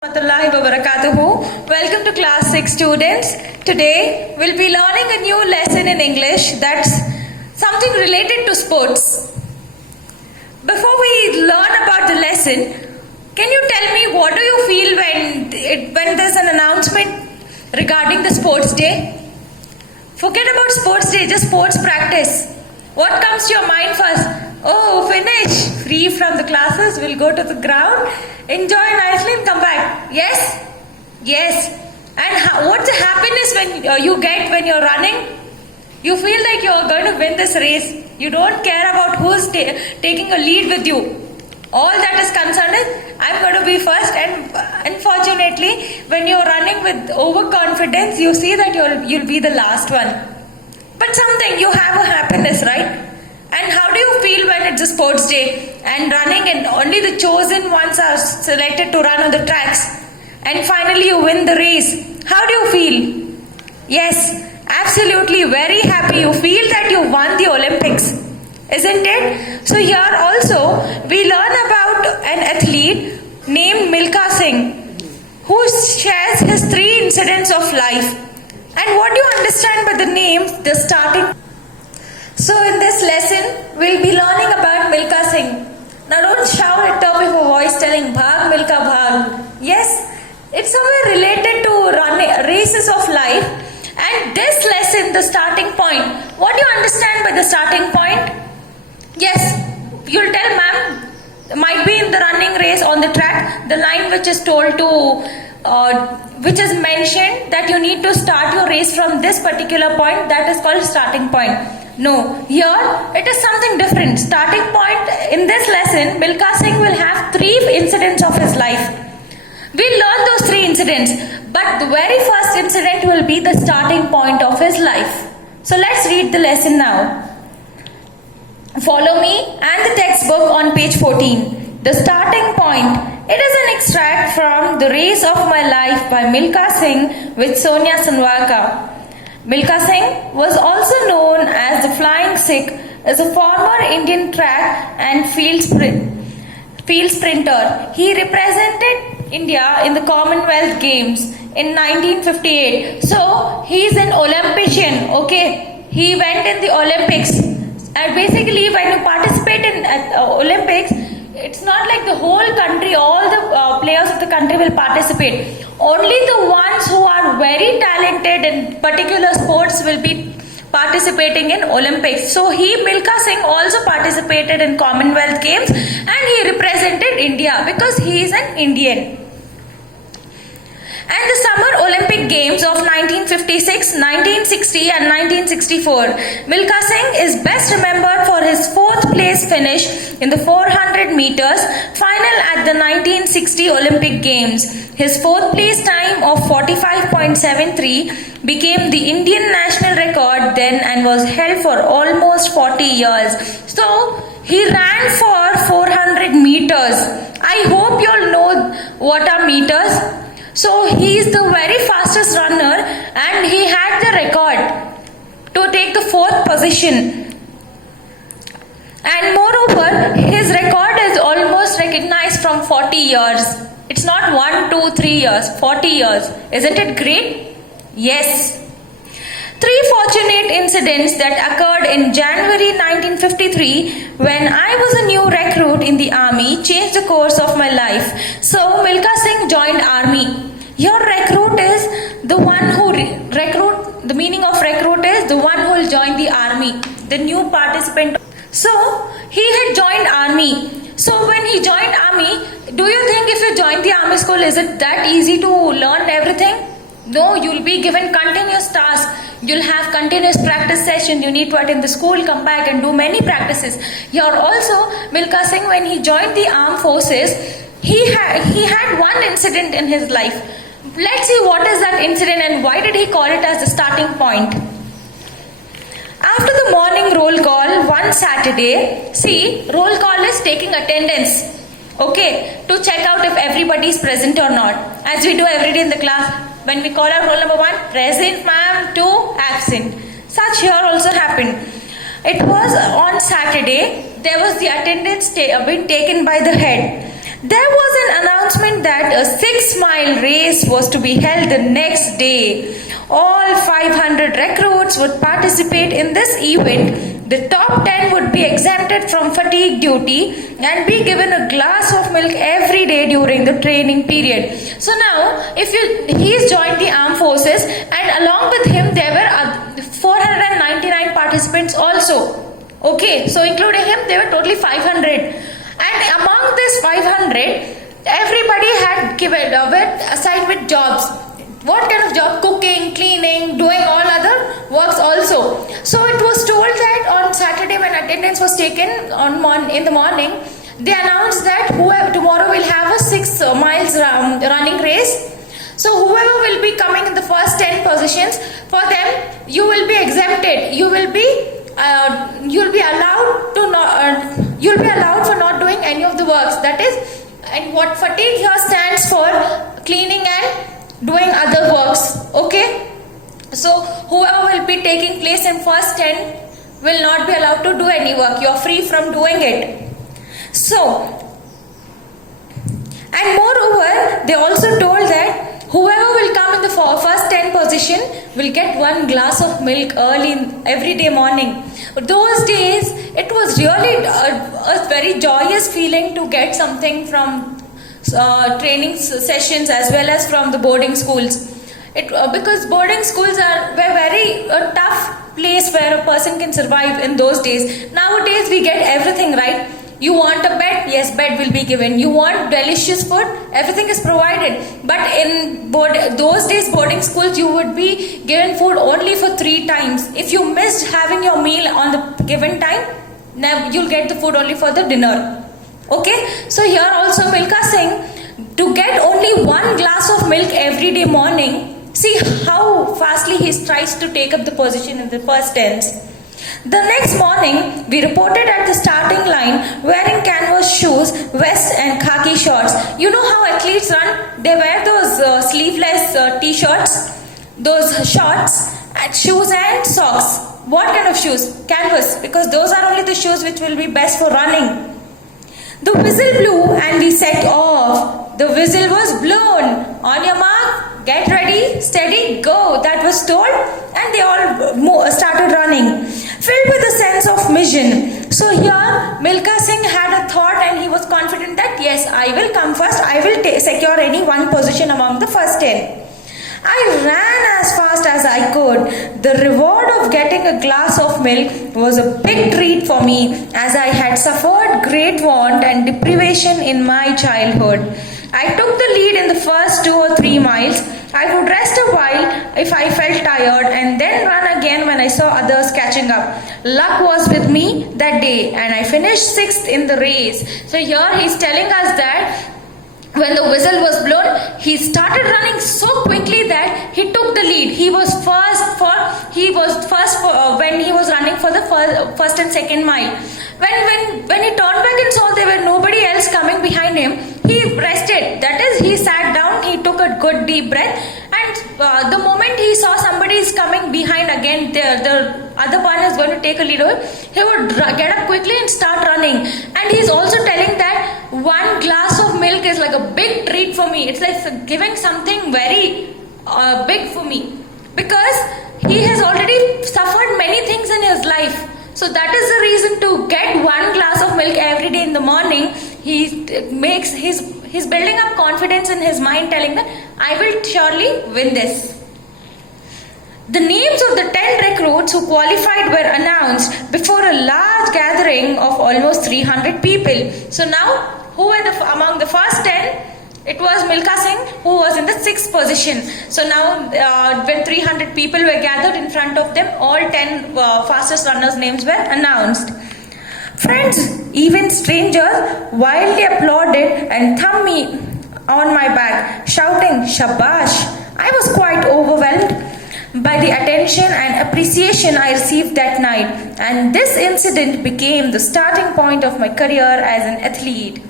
Warahmatullahi wabarakatuhu. Welcome to class 6 students. Today we'll be learning a new lesson in English that's something related to sports. Before we learn about the lesson, can you tell me what do you feel when there's an announcement regarding the sports day? Forget about sports day, just sports practice. What comes to your mind first? Oh, finish, free from the classes, we'll go to the ground, enjoy nicely and come back. Yes? Yes. And what's the happiness when you get when you're running? You feel like you're going to win this race. You don't care about who's taking a lead with you. All that is concerned is, I'm going to be first, and unfortunately, when you're running with overconfidence, you see that you'll be the last one. But something, you have a happiness, right? And how do you feel when it's a sports day and running and only the chosen ones are selected to run on the tracks and finally you win the race? How do you feel? Yes, absolutely very happy. You feel that you won the Olympics, isn't it? So here also we learn about an athlete named Milkha Singh who shares his 3 incidents of life. And what do you understand by the name, the starting? So in this lesson, we'll be learning about Milkha Singh. Now don't shout at top of your voice telling Bhag Milkha Bhag. Yes, it's somewhere related to running races of life. And this lesson, the starting point, what do you understand by the starting point? Yes, you'll tell ma'am, might be in the running race on the track, the line which is told to which is mentioned that you need to start your race from this particular point, that is called starting point. No, here it is something different. Starting point in this lesson, Milkha Singh will have 3 incidents of his life. We'll learn those 3 incidents, but the very first incident will be the starting point of his life. So let's read the lesson now. Follow me and the textbook on page 14. The starting point. It is an extract from The Race of My Life by Milkha Singh with Sonia Sanwalkar. Milkha Singh was also known as the Flying Sikh, is a former Indian track and field sprinter. He represented India in the Commonwealth Games in 1958. So he is an Olympian. Okay, he went in the Olympics. And basically, when you participate in Olympics, it's not like the whole country, all the players of the country will participate. Only the ones who are very talented in particular sports will be participating in Olympics. So Milkha Singh also participated in Commonwealth Games and he represented India because he is an Indian. And the Summer Olympic Games of 1956, 1960 and 1964. Milkha Singh is best remembered for his 4th place finish in the 400 meters final at the 1960 Olympic Games. His 4th place time of 45.73 became the Indian national record then and was held for almost 40 years. So he ran for 400 meters. I hope you all know what are meters. So he is the very fastest runner and he had the record to take the 4th position. And moreover, his record is almost recognized from 40 years. It's not 1, 2, 3 years, 40 years. Isn't it great? Yes. 3 fortunate incidents that occurred in January 1953 when I was a new recruit in the army changed the course of my life. So Milkha Singh joined army. Your recruit is the one who recruit. The meaning of recruit is the one who will join the army, the new participant. So he had joined army. So when he joined army, do you think if you join the army school, is it that easy to learn everything? No, you'll be given continuous tasks. You'll have continuous practice session. You need to attend the school, come back and do many practices. Here also, Milkha Singh, when he joined the armed forces, he had one incident in his life. Let's see what is that incident and why did he call it as the starting point. After the morning roll call one Saturday, see, roll call is taking attendance, okay, to check out if everybody is present or not, as we do every day in the class. When we call out roll number 1, present ma'am, 2, absent. Such here also happened. It was on Saturday, there was the attendance being taken by the head. There was an announcement that a 6-mile race was to be held the next day. All 500 recruits would participate in this event. The top 10 would be exempted from fatigue duty and be given a glass of milk every day during the training period. So now, he's joined the armed forces, and along with him there were 499 participants also. Okay, so including him, there were totally 500. And among this 500, everybody had assigned with jobs. What kind of job? Cooking, cleaning, doing all other works also. So it was told that on Saturday, when attendance was taken in the morning, they announced that tomorrow will have a 6 miles running race. So whoever will be coming in the first 10 positions, for them you will be exempted. You'll be allowed for not doing any of the works. That is, and what fatigue here stands for, cleaning and doing other works. Okay, so whoever will be taking place in first 10 will not be allowed to do any work. You are free from doing it. So, and moreover, they also told that whoever will come in the first 10 position will get 1 glass of milk every day morning. Those days, it was really a very joyous feeling to get something from training sessions as well as from the boarding schools. Because boarding schools were very tough place where a person can survive in those days. Nowadays, we get everything, right? You want a bed? Yes, bed will be given. You want delicious food? Everything is provided. But in those days, boarding schools, you would be given food only for 3 times. If you missed having your meal on the given time, now you'll get the food only for the dinner. Okay? So here also Milkha Singh, to get only 1 glass of milk every day morning, see how fastly he tries to take up the position in the first 10s. The next morning, we reported at the starting line wearing canvas shoes, vest and khaki shorts. You know how athletes run? They wear those sleeveless t-shirts, those shorts, and shoes and socks. What kind of shoes? Canvas, because those are only the shoes which will be best for running. The whistle blew and we set off. The whistle was blown. On your mark, get ready, steady, go. That was told, and they all started running, filled with a sense of mission. So here, Milkha Singh had a thought, and he was confident that yes, I will come first. I will secure any 1 position among the first 10. I ran as fast as I could. The reward of getting a glass of milk was a big treat for me, as I had suffered great want and deprivation in my childhood. I took the lead in the first 2 or 3 miles. I would rest a while if I felt tired and then run again when I saw others catching up. Luck was with me that day and I finished 6th in the race. So here he is telling us that when the whistle was blown, he started running so quickly that he took the lead. He was first when he was running for the first and second mile. When he turned back and saw there were nobody else coming behind him, he rested. That is, he sat down, he took a good deep breath, and the moment he saw somebody is coming behind again, the other one is going to take a lead over, he would get up quickly and start running. And he's also telling that 1 glass of milk is like a big treat for me. It's like giving something very big for me, because he has already suffered many things in his life. So that is the reason to get 1 glass of milk every day in the morning. He's building up confidence in his mind, telling that I will surely win this. The names of the 10 recruits who qualified were announced before a large gathering of almost 300 people. So now, who were among the first 10? It was Milkha Singh, who was in the 6th position. So now, when 300 people were gathered in front of them, all 10 fastest runners' names were announced. Friends, even strangers, wildly applauded and thumped me on my back, shouting, "Shabash!" I was quite overwhelmed by the attention and appreciation I received that night, and this incident became the starting point of my career as an athlete.